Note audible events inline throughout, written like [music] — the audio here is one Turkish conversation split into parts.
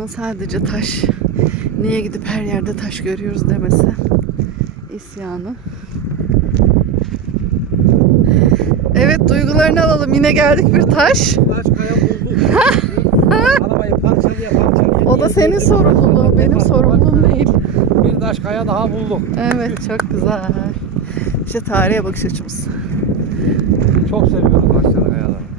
İnsanın sadece taş, niye gidip her yerde taş görüyoruz demesi isyanı. Evet duygularını alalım. Yine geldik bir taş. Taş kaya bulduk. [laughs] Arabayı. O da senin sorumluluğun, benim sorumluluğum değil. Bir taş kaya daha bulduk. Evet çok güzel. İşte tarihe bakış açımız. Çok seviyorum taşları kayaları.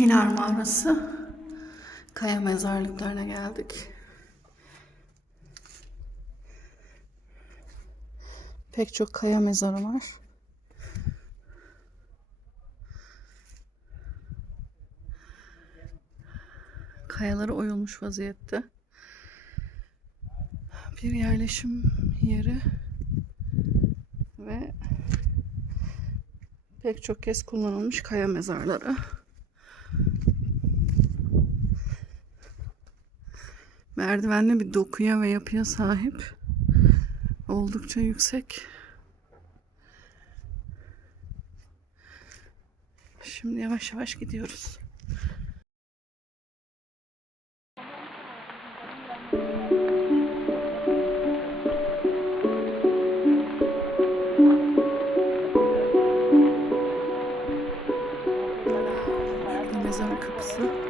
Hilar Mağarası Kaya mezarlıklarına geldik. Pek çok kaya mezarı var. Kayaları oyulmuş vaziyette. Bir yerleşim yeri ve pek çok kez kullanılmış kaya mezarları. Merdivenli bir dokuya ve yapıya sahip. Oldukça yüksek. Şimdi yavaş yavaş gidiyoruz. Mezar kapısı.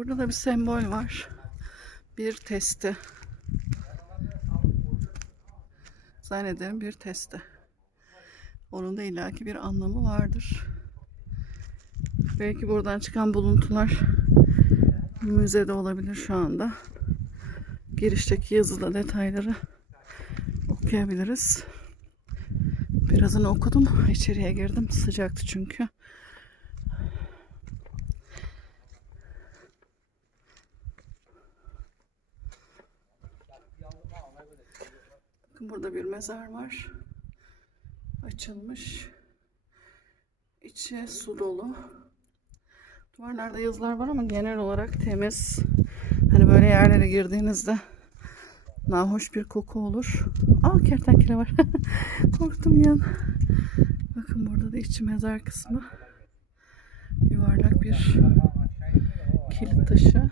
Burada da bir sembol var. Bir testi. Zannederim bir testi. Onun da illaki bir anlamı vardır. Belki buradan çıkan buluntular müzede olabilir şu anda. Girişteki yazıda detayları okuyabiliriz. Birazını okudum. İçeriye girdim. Sıcaktı çünkü. Bakın burada bir mezar var. Açılmış. İçi su dolu. Duvarlarda yazılar var ama genel olarak temiz. Hani böyle yerlere girdiğinizde nahoş bir koku olur. Aa kertenkele var. [laughs] Korktum ya. Bakın burada da içi mezar kısmı. Yuvarlak bir kilit taşı.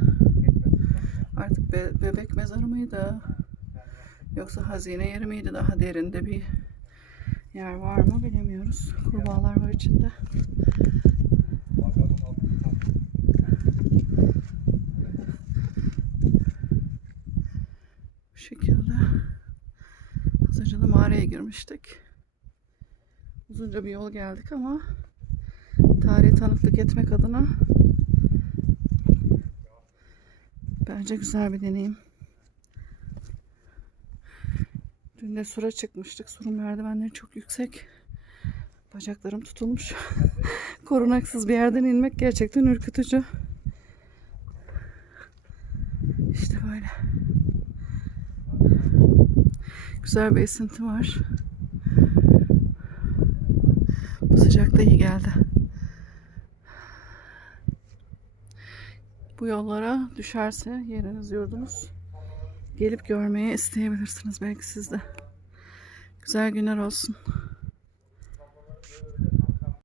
Artık be- bebek mezarı mıydı? Yoksa hazine yeri miydi? Daha derinde bir yer var mı bilemiyoruz. Kurbağalar var içinde. Bu şekilde. Az önce de mağaraya girmiştik. Uzunca bir yol geldik ama tarihi tanıklık etmek adına bence güzel bir deneyim. Dün de sura çıkmıştık. Surun merdivenleri çok yüksek. Bacaklarım tutulmuş. [laughs] Korunaksız bir yerden inmek gerçekten ürkütücü. İşte böyle. Güzel bir esinti var. Bu sıcakta iyi geldi. Bu yollara düşerse yeriniz yurdunuz gelip görmeyi isteyebilirsiniz belki sizde. Güzel günler olsun.